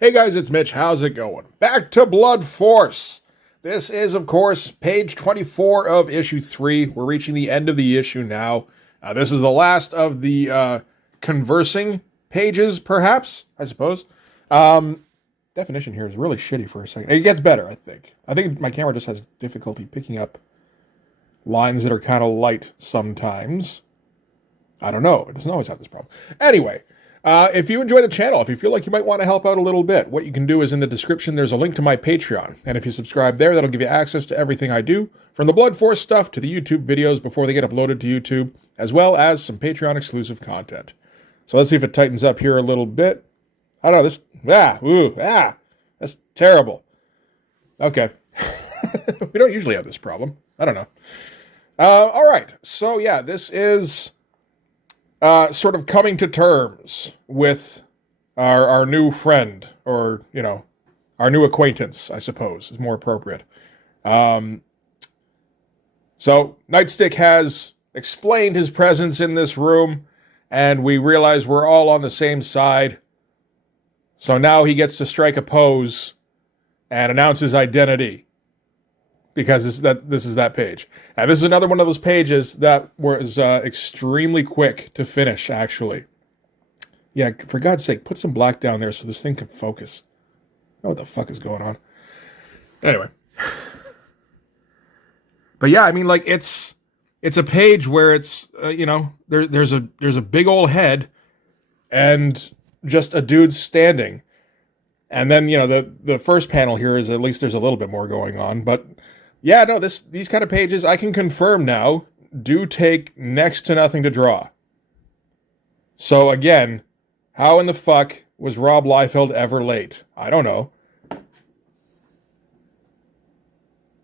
Hey guys, it's Mitch. How's it going? Back to Blood Force. This is, of course, page 24 of issue 3. We're reaching the end of the issue now. This is the last of the conversing pages, perhaps, I suppose. Definition here is really shitty for a second. It gets better, I think. I think my camera just has difficulty picking up lines that are kind of light sometimes. I don't know. It doesn't always have this problem. Anyway. If you enjoy the channel, if you feel like you might want to help out a little bit, what you can do is in the description, there's a link to my Patreon. And if you subscribe there, that'll give you access to everything I do, from the Blood Force stuff to the YouTube videos before they get uploaded to YouTube, as well as some Patreon exclusive content. So let's see if it tightens up here a little bit. I don't know, that's terrible. Okay. We don't usually have this problem. I don't know. All right. So yeah, this is sort of coming to terms with our new friend, or, you know, our new acquaintance, I suppose, is more appropriate. So Nightstick has explained his presence in this room, and we realize we're all on the same side. So now he gets to strike a pose and announce his identity, because this is that page. And this is another one of those pages that was extremely quick to finish, actually. Yeah, for God's sake, put some black down there so this thing can focus. I don't know what the fuck is going on. Anyway. But yeah, I mean, like, it's a page where it's, there's a big old head and just a dude standing. And then, the first panel here is, at least there's a little bit more going on, but yeah, no, these kind of pages, I can confirm now, do take next to nothing to draw. So again, how in the fuck was Rob Liefeld ever late? I don't know.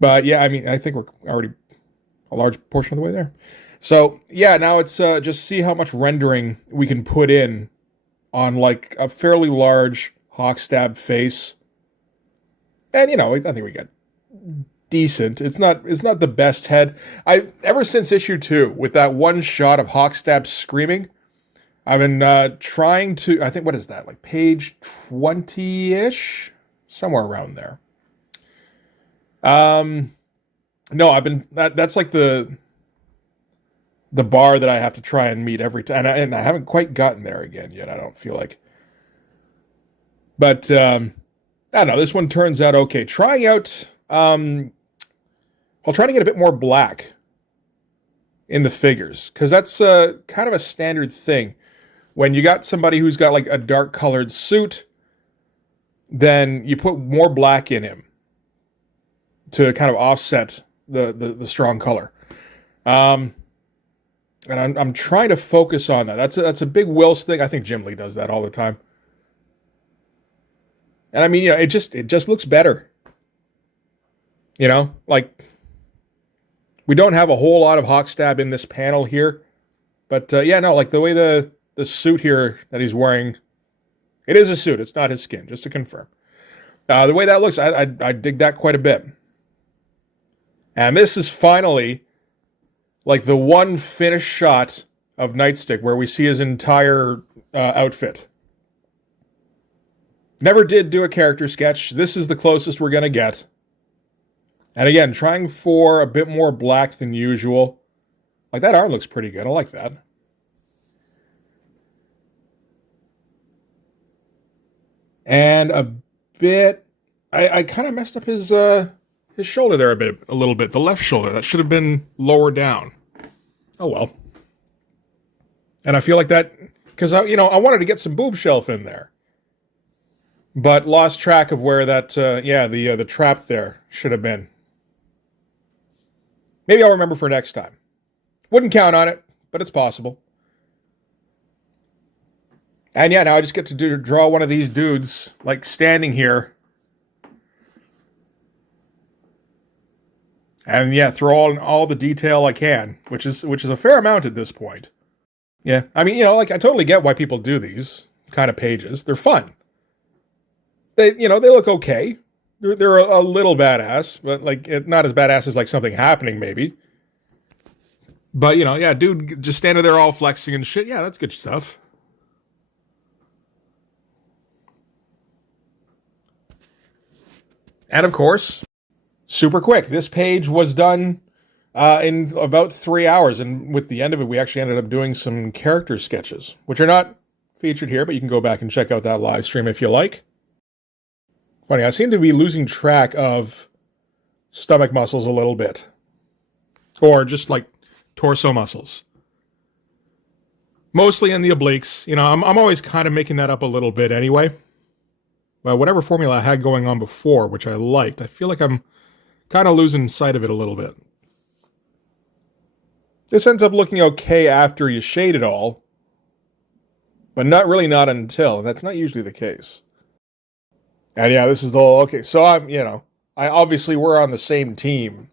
But yeah, I mean, I think we're already a large portion of the way there. So yeah, now it's just see how much rendering we can put in on like a fairly large Hawkstab face. And I think we got decent. It's not the best head. Ever since issue 2, with that one shot of Hawkstab screaming, I've been trying to, I think, what is that, like page 20-ish? Somewhere around there. No, I've been, that's like the bar that I have to try and meet every time, and I haven't quite gotten there again yet, I don't feel like. But, I don't know, this one turns out okay. Trying out, I'll try to get a bit more black in the figures, because that's kind of a standard thing. When you got somebody who's got like a dark colored suit, then you put more black in him to kind of offset the strong color. And I'm trying to focus on that. That's a big Whilce thing. I think Jim Lee does that all the time. And I mean, it just looks better. Like, we don't have a whole lot of Hawkstab in this panel here. But, yeah, no, like the way the suit here that he's wearing, it is a suit. It's not his skin, just to confirm. The way that looks, I dig that quite a bit. And this is finally, like, the one finished shot of Nightstick where we see his entire outfit. Never did do a character sketch. This is the closest we're going to get. And again, trying for a bit more black than usual. Like, that arm looks pretty good. I like that. And a bit, I kind of messed up his shoulder there a little bit. The left shoulder, that should have been lower down. Oh well. And I feel like that, because I wanted to get some boob shelf in there, but lost track of where that, the trap there should have been. Maybe I'll remember for next time. Wouldn't count on it, but it's possible. And yeah, now I just get to draw one of these dudes, like, standing here. And yeah, throw in all the detail I can, which is a fair amount at this point. Yeah, I mean, like, I totally get why people do these kind of pages. They're fun. They look okay. They're a little badass, but like, not as badass as like something happening maybe. But yeah, dude, just standing there all flexing and shit. Yeah, that's good stuff. And of course, super quick. This page was done in about 3 hours, and with the end of it, we actually ended up doing some character sketches, which are not featured here, but you can go back and check out that live stream if you like. Funny, I seem to be losing track of stomach muscles a little bit, or just like torso muscles. Mostly in the obliques. You know, I'm always kind of making that up a little bit anyway. But whatever formula I had going on before, which I liked, I feel like I'm kind of losing sight of it a little bit. This ends up looking okay after you shade it all, but not until, and that's not usually the case. And yeah, this is the whole, okay, so I obviously we're on the same team,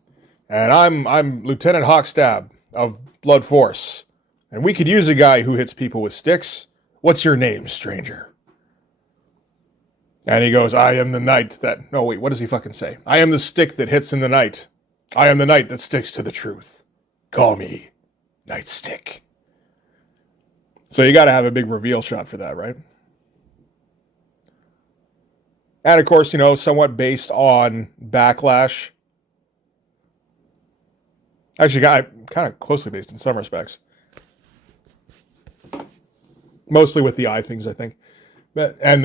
and I'm Lieutenant Hawkstab of Blood Force, and we could use a guy who hits people with sticks. What's your name, stranger? And he goes, I am the knight that... No, wait, what does he fucking say? I am the stick that hits in the night. I am the knight that sticks to the truth. Call me Nightstick. So you got to have a big reveal shot for that, right? And of course, somewhat based on Backlash. Actually, kind of closely based in some respects. Mostly with the eye things, I think. And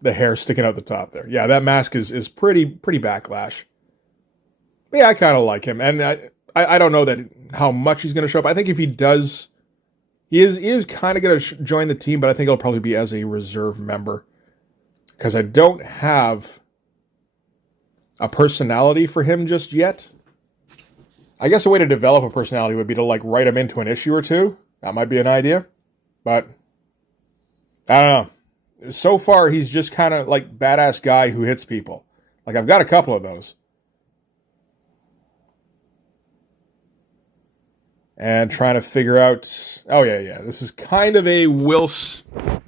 the hair sticking out the top there. Yeah, that mask is pretty Backlash. But yeah, I kind of like him. And I don't know how much he's going to show up. I think if he does, he is kind of going to join the team, but I think he'll probably be as a reserve member. Because I don't have a personality for him just yet. I guess a way to develop a personality would be to write him into an issue or two. That might be an idea. But I don't know. So far, he's just kind of badass guy who hits people. I've got a couple of those. And trying to figure out... Oh, yeah. This is kind of a Whilce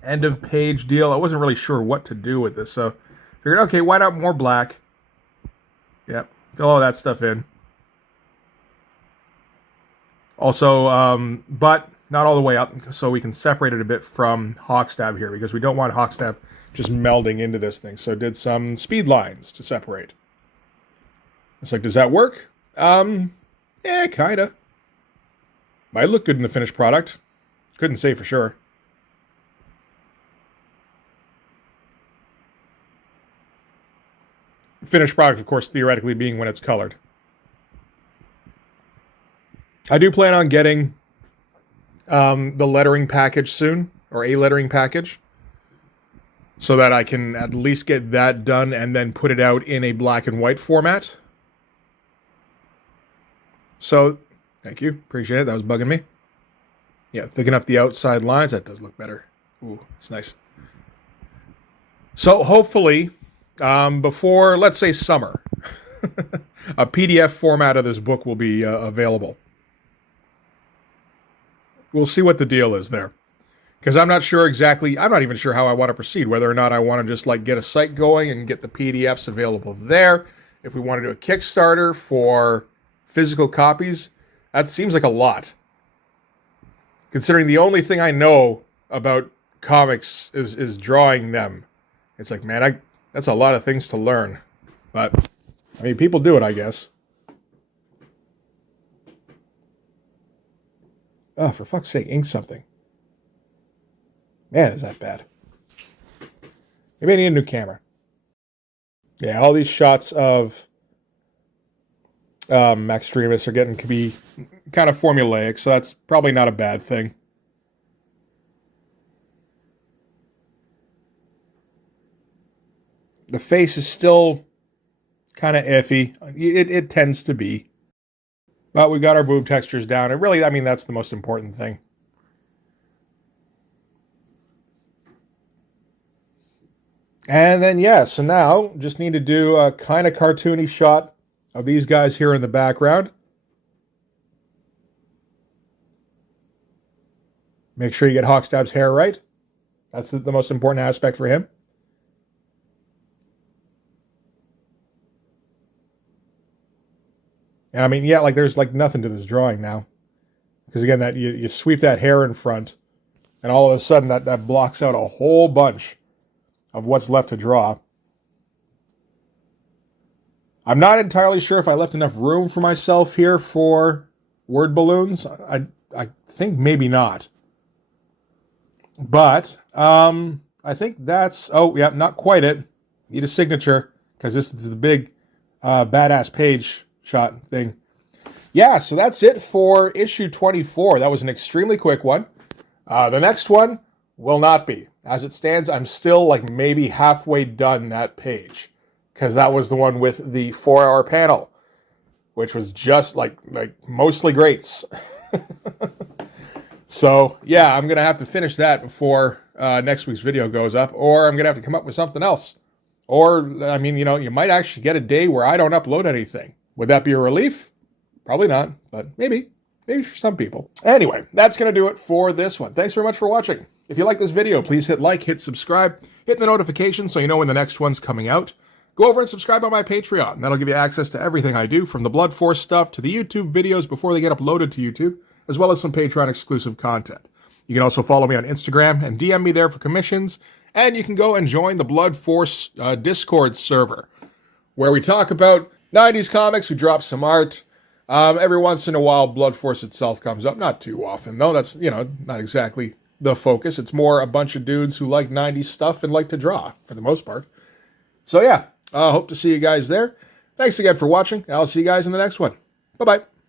end of page deal. I wasn't really sure what to do with this, so figured, okay, why not more black? Yep, fill all that stuff in. Also, but not all the way up, so we can separate it a bit from Hawkstab here, because we don't want Hawkstab just melding into this thing. So did some speed lines to separate. It's does that work? Yeah, kinda. Might look good in the finished product. Couldn't say for sure. Finished product, of course, theoretically being when it's colored. I do plan on getting the lettering package soon, or a lettering package, so that I can at least get that done and then put it out in a black and white format. So, thank you. Appreciate it. That was bugging me. Yeah, thicken up the outside lines. That does look better. Ooh, it's nice. So, hopefully, before, let's say, summer, a PDF format of this book will be available. We'll see what the deal is there. Because I'm not sure exactly, I'm not even sure how I want to proceed, whether or not I want to just get a site going and get the PDFs available there. If we want to do a Kickstarter for physical copies, that seems like a lot. Considering the only thing I know about comics is drawing them. It's man, that's a lot of things to learn. But, I mean, people do it, I guess. Oh, for fuck's sake, ink something. Man, is that bad. Maybe I need a new camera. Yeah, all these shots of Maxtremis are getting to be kind of formulaic, so that's probably not a bad thing. The face is still kind of iffy. It tends to be. But we've got our boob textures down. And really, I mean, that's the most important thing. And then, yeah, so now just need to do a kind of cartoony shot of these guys here in the background. Make sure you get Hawkstab's hair right. That's the most important aspect for him. And I mean, yeah, there's nothing to this drawing now. Because again, that you sweep that hair in front, and all of a sudden that blocks out a whole bunch of what's left to draw. I'm not entirely sure if I left enough room for myself here for word balloons. I think maybe not. But I think that's, oh, yeah, not quite it. Need a signature, because this is the big badass page shot thing. Yeah, so that's it for issue 24. That was an extremely quick one. The next one will not be. As it stands, I'm still like maybe halfway done that page, because that was the one with the 4-hour panel, which was just like mostly greats. So yeah, I'm gonna have to finish that before next week's video goes up, or I'm gonna have to come up with something else. Or I mean, you might actually get a day where I don't upload anything. Would that be a relief? Probably not, but maybe for some people. Anyway, that's going to do it for this one. Thanks very much for watching. If you like this video, please hit like, hit subscribe, hit the notification so you know when the next one's coming out. Go over and subscribe on my Patreon. That'll give you access to everything I do, from the Blood Force stuff to the YouTube videos before they get uploaded to YouTube, as well as some Patreon exclusive content. You can also follow me on Instagram and DM me there for commissions, and you can go and join the Blood Force Discord server, where we talk about 90s comics, we drop some art. Every once in a while, Blood Force itself comes up. Not too often, though. That's, not exactly the focus. It's more a bunch of dudes who like 90s stuff and like to draw, for the most part. So yeah, hope to see you guys there. Thanks again for watching. I'll see you guys in the next one. Bye-bye.